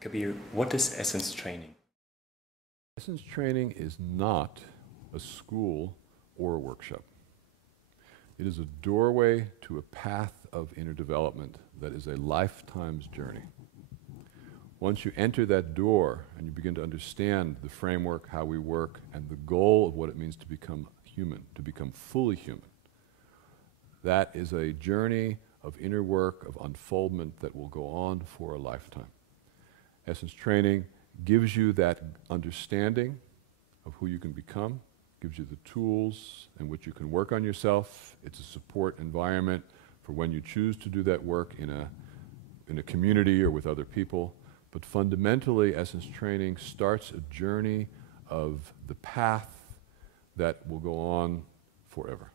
Kabir, what is Essence Training? Essence Training is not a school or a workshop. It is a doorway to a path of inner development that is a lifetime's journey. Once you enter that door and you begin to understand the framework, how we work, and the goal of what it means to become human, to become fully human, that is a journey of inner work, of unfoldment that will go on for a lifetime. Essence Training gives you that understanding of who you can become, gives you the tools in which you can work on yourself. It's a support environment for when you choose to do that work in a community or with other people. But fundamentally, Essence Training starts a journey of the path that will go on forever.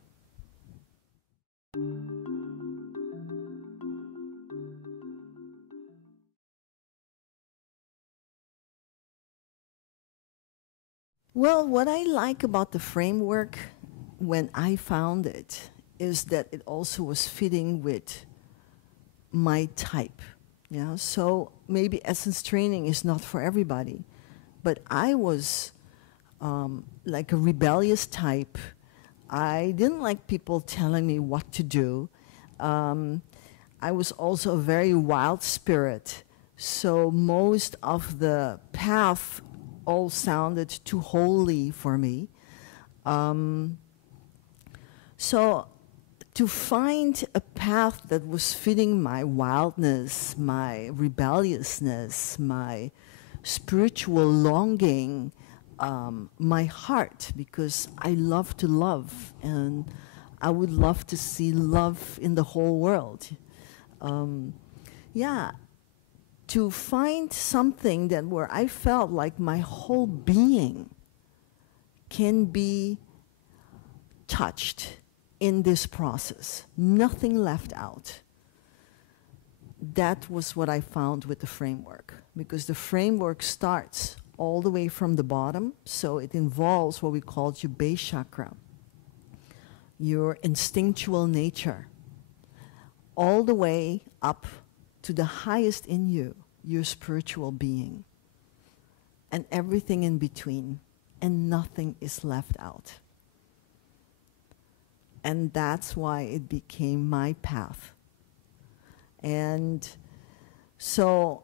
Well, what I like about the framework when I found it is that it also was fitting with my type. Yeah, so maybe Essence Training is not for everybody, but I was like a rebellious type. I didn't like people telling me what to do. I was also a very wild spirit, so most of the path all sounded too holy for me. So to find a path that was fitting my wildness, my rebelliousness, my spiritual longing, my heart, because I love to love, and I would love to see love in the whole world. Yeah, to find something that where I felt like my whole being can be touched in this process, nothing left out. That was what I found with the framework, because the framework starts all the way from the bottom, so it involves what we call your base chakra, your instinctual nature, all the way up to the highest in you, your spiritual being, and everything in between, and nothing is left out. And that's why it became my path. And so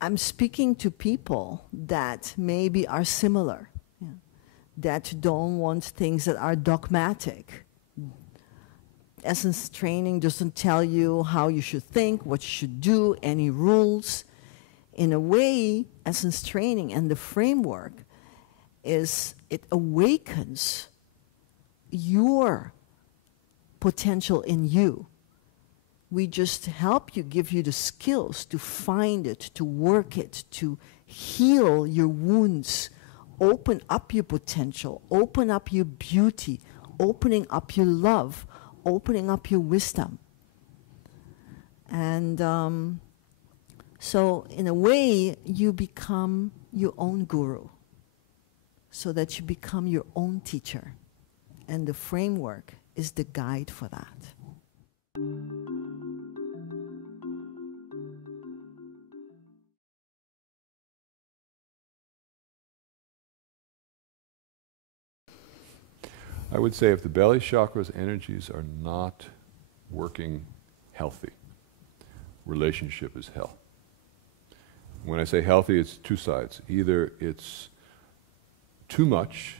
I'm speaking to people that maybe are similar, yeah, that don't want things that are dogmatic. Essence Training doesn't tell you how you should think, what you should do, any rules. In a way, Essence Training and the framework is, it awakens your potential in you. We just help you, give you the skills to find it, to work it, to heal your wounds, open up your potential, open up your beauty, opening up your love, opening up your wisdom. And so in a way, you become your own guru, so that you become your own teacher. And the framework is the guide for that. I would say if the belly chakra's energies are not working healthy, relationship is hell. When I say healthy, it's two sides. Either it's too much,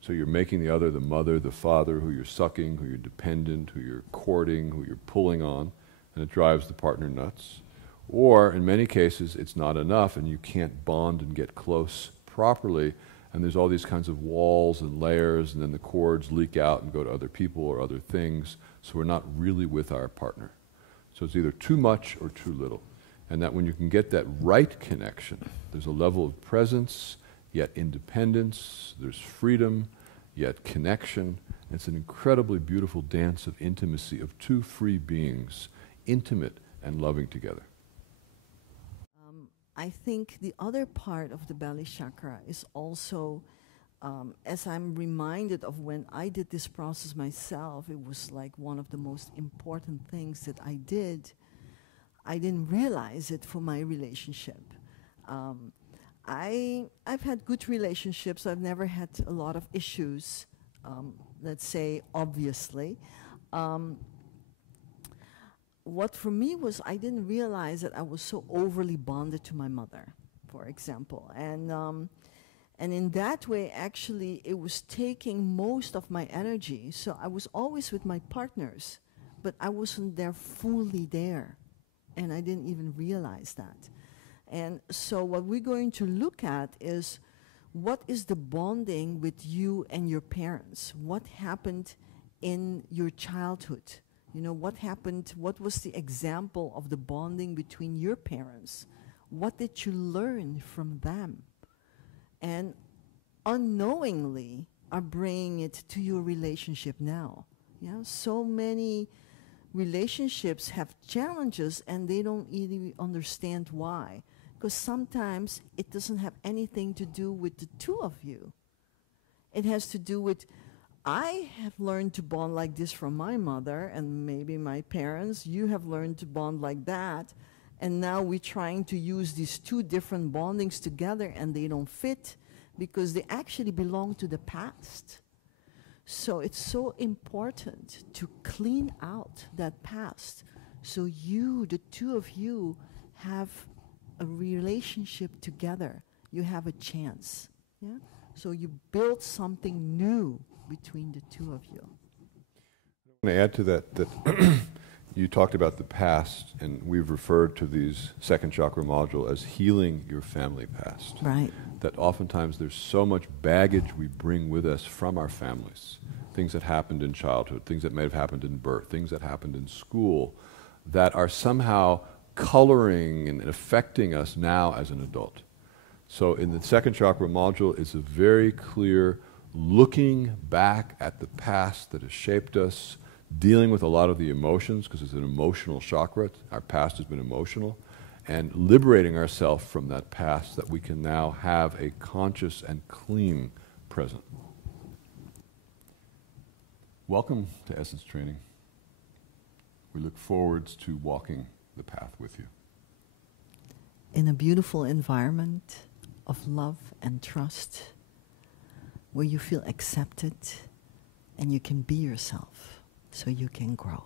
so you're making the other the mother, the father, who you're sucking, who you're dependent, who you're courting, who you're pulling on, and it drives the partner nuts. Or in many cases, it's not enough and you can't bond and get close properly, and there's all these kinds of walls and layers, and then the cords leak out and go to other people or other things, so we're not really with our partner. So it's either too much or too little. And that when you can get that right connection, there's a level of presence, yet independence, there's freedom, yet connection. It's an incredibly beautiful dance of intimacy of two free beings, intimate and loving together. I think the other part of the belly chakra is also, as I'm reminded of when I did this process myself, it was like one of the most important things that I did. I didn't realize it for my relationship. I've had good relationships. I've never had a lot of issues, let's say, obviously. What for me was, I didn't realize that I was so overly bonded to my mother, for example. And in that way, actually, it was taking most of my energy. So I was always with my partners, but I wasn't there fully there. And I didn't even realize that. And so what we're going to look at is, what is the bonding with you and your parents? What happened in your childhood? You know, what happened, what was the example of the bonding between your parents? What did you learn from them? And unknowingly are bringing it to your relationship now. Yeah, so many relationships have challenges and they don't really understand why. Because sometimes it doesn't have anything to do with the two of you. It has to do with, I have learned to bond like this from my mother and maybe my parents. You have learned to bond like that. And now we're trying to use these two different bondings together and they don't fit because they actually belong to the past. So it's so important to clean out that past so you, the two of you, have a relationship together. You have a chance. Yeah? So you build something new between the two of you. I'm going to add to that you talked about the past, and we've referred to these second chakra module as healing your family past. Right. That oftentimes there's so much baggage we bring with us from our families. Things that happened in childhood, things that may have happened in birth, things that happened in school, that are somehow coloring and affecting us now as an adult. So in the second chakra module, it's a very clear looking back at the past that has shaped us, dealing with a lot of the emotions, because it's an emotional chakra. Our past has been emotional, and liberating ourselves from that past that we can now have a conscious and clean present. Welcome to Essence Training. We look forward to walking the path with you. In a beautiful environment of love and trust, where you feel accepted and you can be yourself so you can grow.